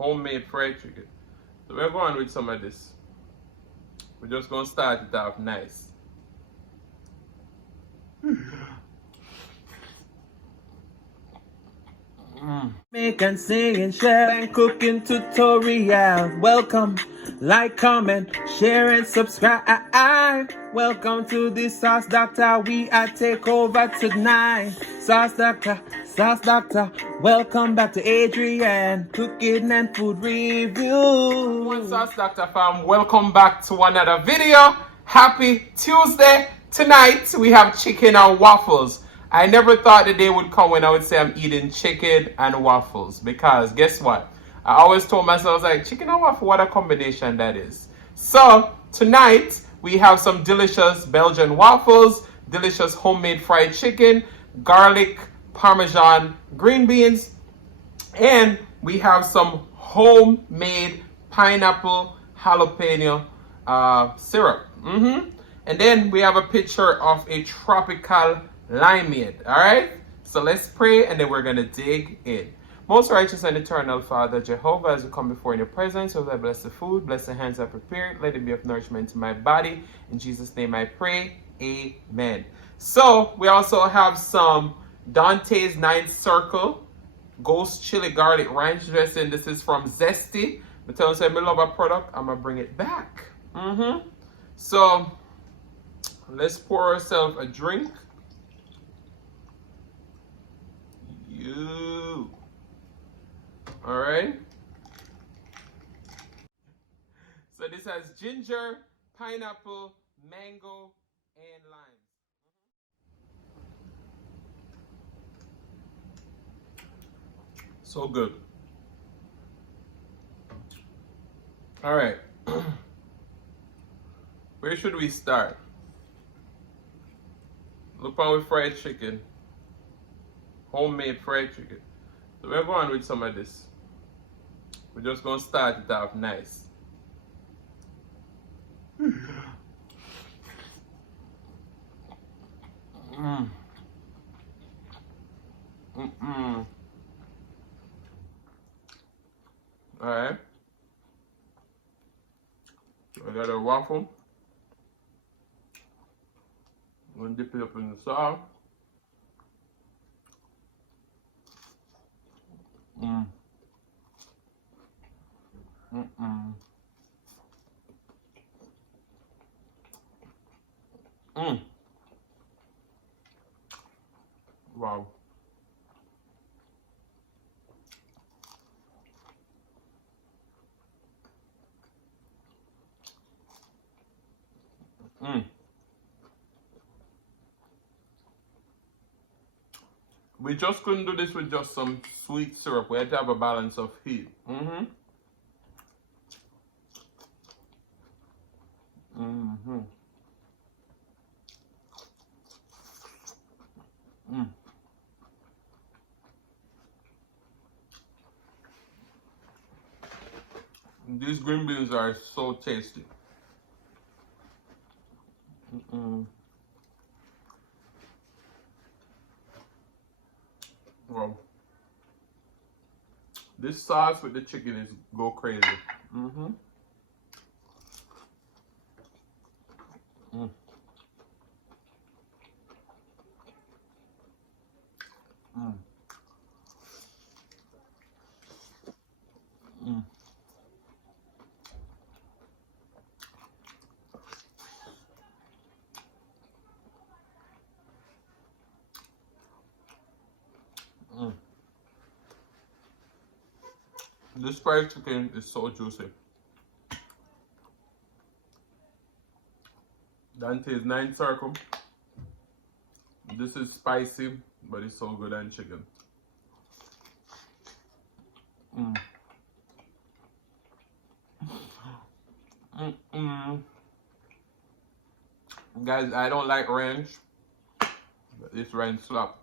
homemade fried chicken. So we're going with some of this. We're just going to start it off nice. Make and sing and share and cooking tutorial. Welcome, like, comment, share and subscribe. Welcome to the Sauce Dackta. We are take over tonight. Sauce Dackta. Welcome back to Adrian, cooking and food review. One Sauce Dackta fam, welcome back to another video. Happy Tuesday. Tonight we have chicken and waffles. I never thought the day would come when I would say I'm eating chicken and waffles, because guess what? I always told myself, like, chicken and waffle, what a combination that is. So tonight we have some delicious Belgian waffles, delicious homemade fried chicken, garlic, parmesan, green beans, and we have some homemade pineapple jalapeno syrup. And then we have a picture of a tropical limeade. All right, so let's pray and then we're gonna dig in. Most righteous and eternal Father Jehovah, as we come before in your presence, so that bless the food, bless the hands I prepared, let it be of nourishment to my body. In Jesus' name I pray, amen. So we also have some Dante's Ninth Circle Ghost Chili Garlic Ranch dressing. This is from Zesty. I tell you, I love a product, I'm gonna bring it back. So let's pour ourselves a drink. All right. So this has ginger, pineapple, mango, and lime. So good. All right. Where should we start? Look on with fried chicken. Homemade fried chicken. So we're going with some of this. We're just going to start it off nice. Alright. I got a waffle. I'm going to dip it up in the sauce. Wow. We just couldn't do this with just some sweet syrup. We had to have a balance of heat. These green beans are so tasty. Wow. This sauce with the chicken is go crazy. This fried chicken is so juicy. Dante's Ninth Circle. This is spicy, but it's so good on chicken. Guys, I don't like ranch, but this ranch slap.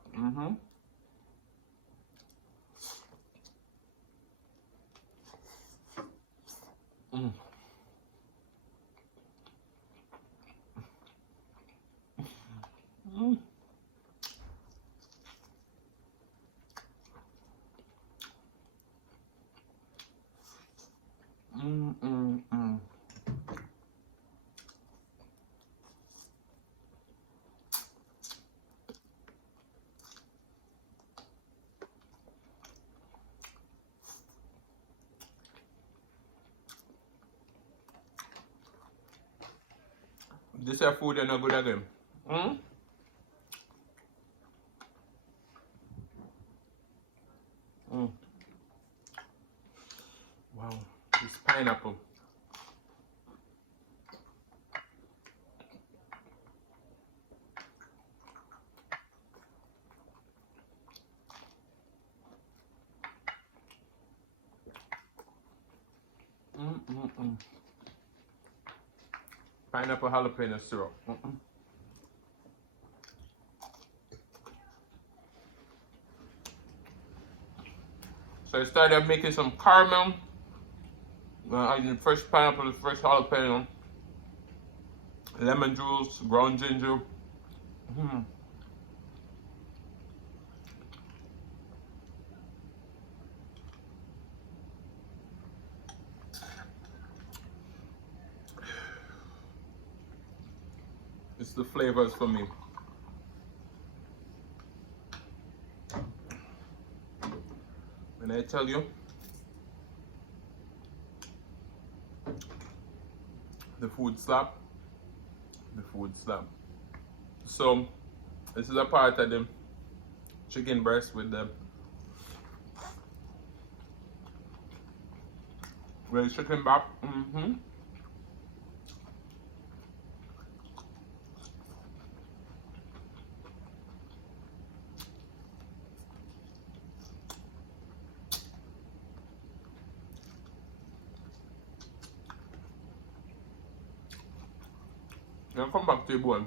This is food and not good again. Mm? Mm. Wow, this pineapple. Pineapple jalapeno syrup. So I started making some caramel. Adding fresh pineapple, fresh jalapeno, lemon juice, ground ginger. It's the flavors for me. And I tell you, the food slap. The food slap. So this is a part of the chicken breast with the chicken back. Now come back to your bowl.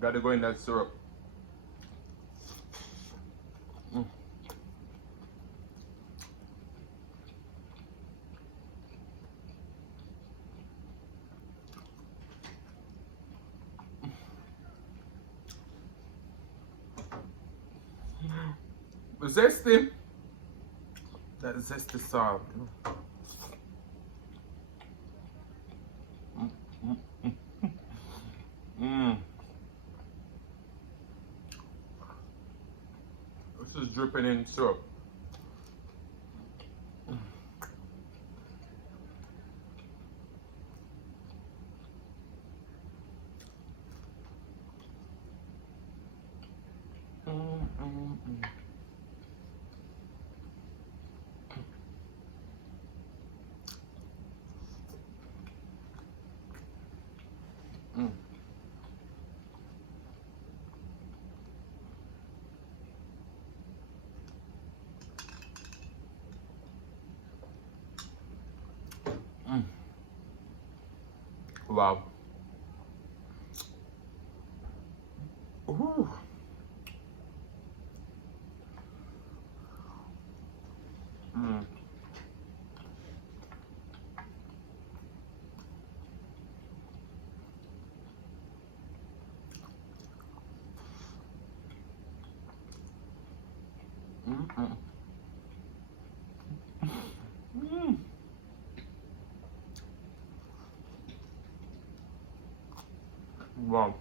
Gotta go in that syrup. Zesty. That zesty salt. This is dripping in syrup. Wow. Ooh. Wow.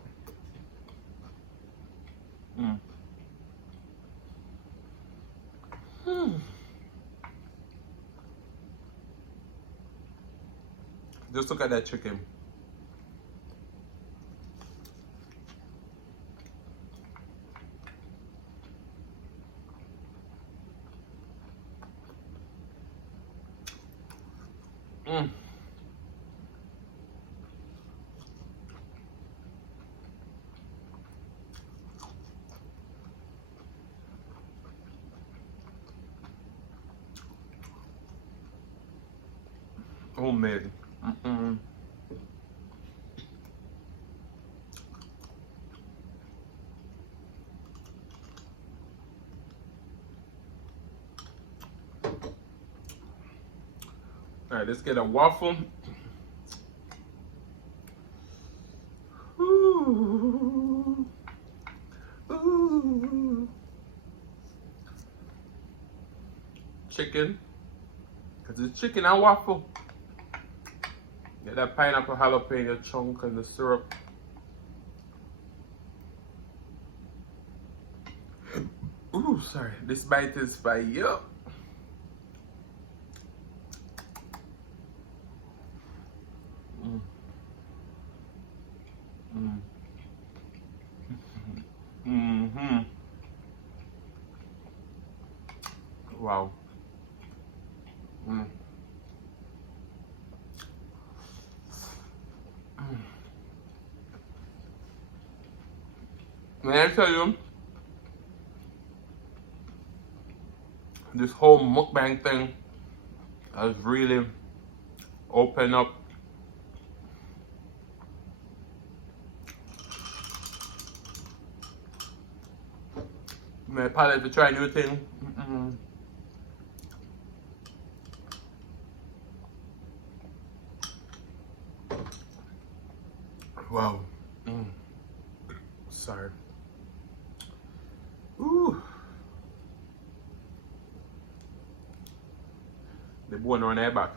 Just look at that chicken. Homemade. Alright, let's get a waffle. Ooh. Ooh. Chicken. Because it's chicken and waffle. Get that pineapple jalapeno chunk and the syrup. Ooh, sorry. This bite is fire. Mm. Mm. Mm-hmm. Wow. Mm. May I tell you, this whole mukbang thing has really opened up my palate to try new things. Wow. Sorry. Ooh. The bone on their back.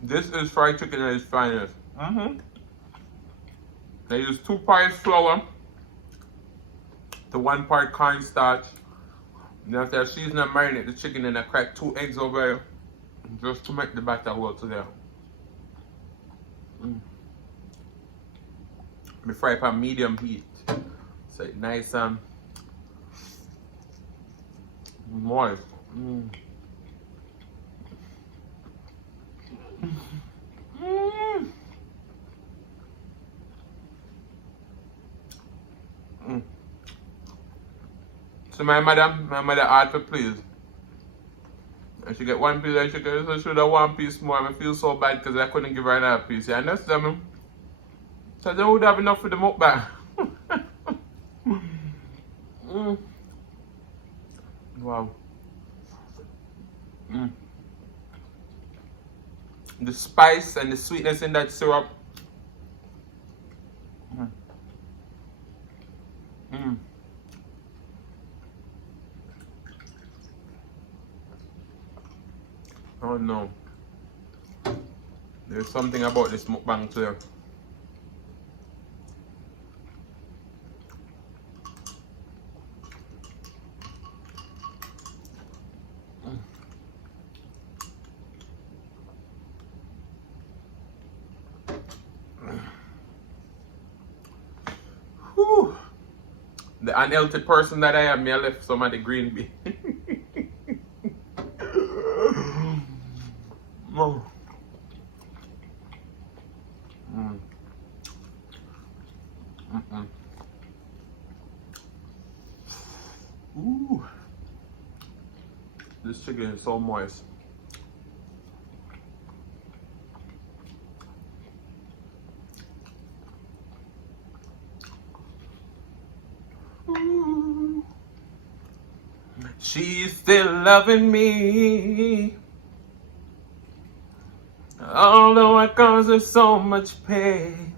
This is fried chicken at its finest. They use 2 parts flour to 1 part cornstarch. You have to season and marinate the chicken, and I crack 2 eggs over it just to make the batter hold together. We fry it on medium heat, so it's nice and moist. So my mother asked for please. And she get 1 piece of chicken, so she should have 1 piece more. I feel so bad because I couldn't give her another piece. You understand me? So they would have enough for the mukbang. Wow. The spice and the sweetness in that syrup. Oh no. There's something about this mukbang too. Whew. The unhealthy person that I am, I left some of the green bean. Oh. Ooh. This chicken is so moist. Ooh. She's still loving me, although I caused her so much pain.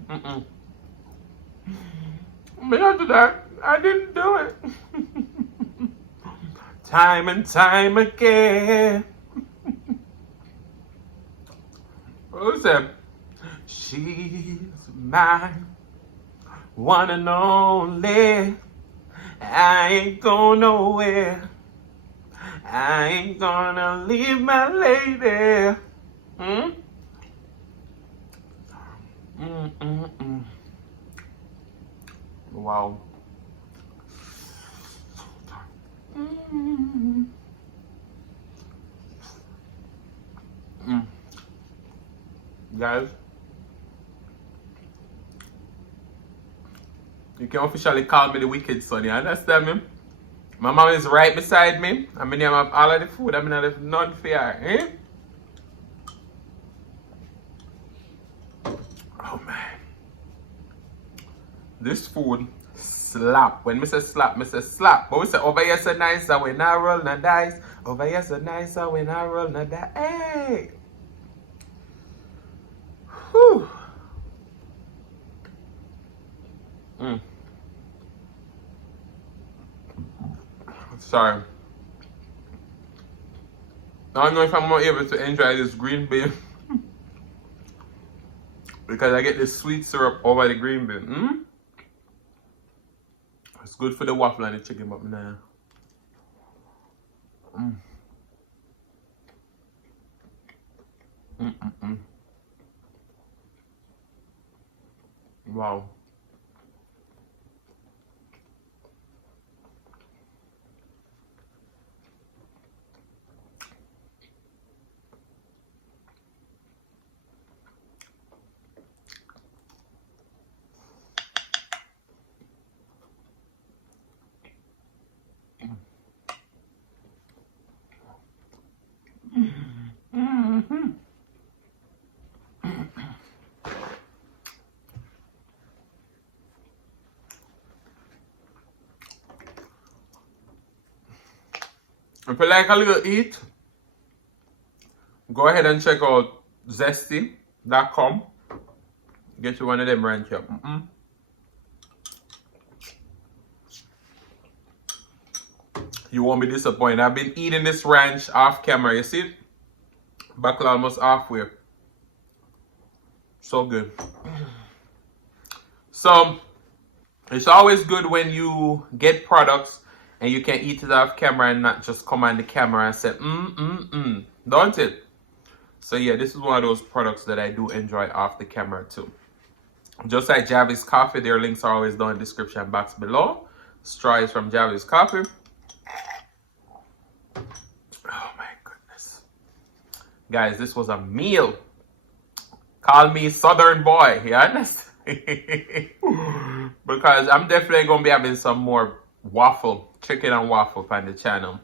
But after that, I didn't do it. Time and time again. Who's that? She's mine, one and only. I ain't going nowhere. I ain't gonna leave my lady. Wow. Guys, you can officially call me the wicked son, you understand me? My mom is right beside me. I mean, I have all of the food. I mean, I have none for her, eh? Oh, man. This food slap. When me say slap, me say slap. But we say over here so nice that when I roll na dice. Over here so nice that when I roll na dice. Hey! Whew. Sorry. I don't know if I'm more able to enjoy this green bean because I get the sweet syrup over the green bean. It's good for the waffle and the chicken, but nah. Wow. If you like a little eat, go ahead and check out zesty.com. Get you one of them ranch up. You won't be disappointed. I've been eating this ranch off camera. You see it? Back almost halfway. So good. So, it's always good when you get products and you can eat it off camera and not just come on the camera and say, don't it? So yeah, this is one of those products that I do enjoy off the camera too. Just like Javis Coffee, their links are always down in the description box below. Straw is from Javis Coffee. Oh my goodness. Guys, this was a meal. Call me Southern boy, you understand? Because I'm definitely going to be having some more chicken and waffle on the channel.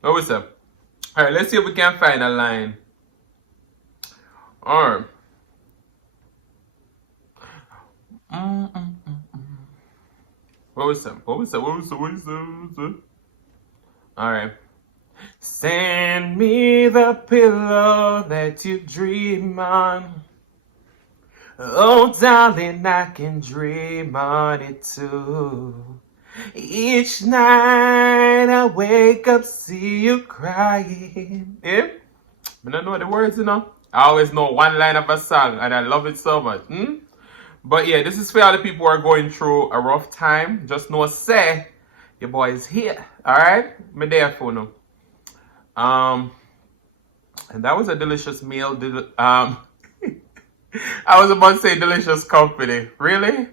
What was up? Alright, let's see if we can find a line. Alright. What was up? Alright. Send me the pillow that you dream on. Oh, darling, I can dream on it too. Each night I wake up, see you crying. I don't know the words, you know. I always know one line of a song and I love it so much. But yeah, this is for all the people who are going through a rough time. Just know, say, your boy is here. Alright? Me there for now. And that was a delicious meal. I was about to say delicious company. Really?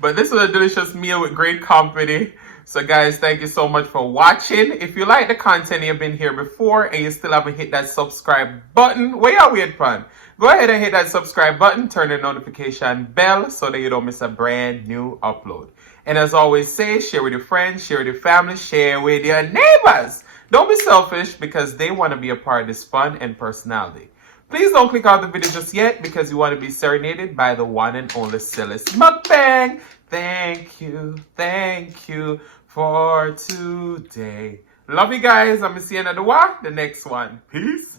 But this was a delicious meal with great company. So guys, thank you so much for watching. If you like the content, you've been here before and you still haven't hit that subscribe button, where y'all wait for? Go ahead and hit that subscribe button, turn the notification bell so that you don't miss a brand new upload. And as always say, share with your friends, share with your family, share with your neighbors. Don't be selfish because they want to be a part of this fun and personality. Please don't click out the video just yet because you want to be serenaded by the one and only Waffles Mukbang. Thank you for today. Love you guys. I'm going to see you another one, the next one. Peace.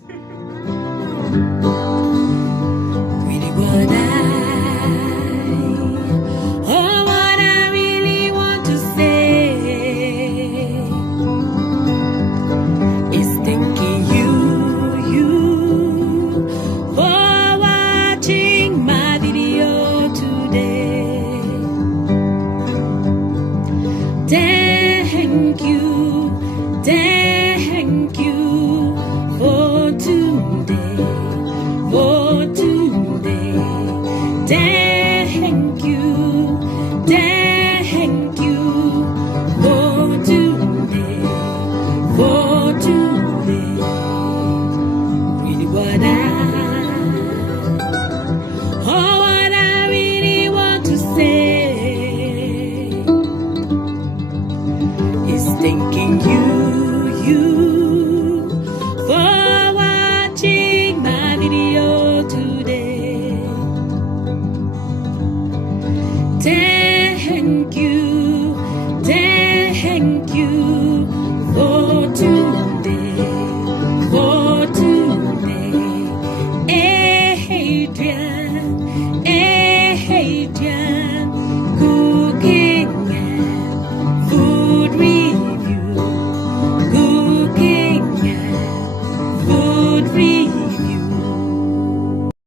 Thinking you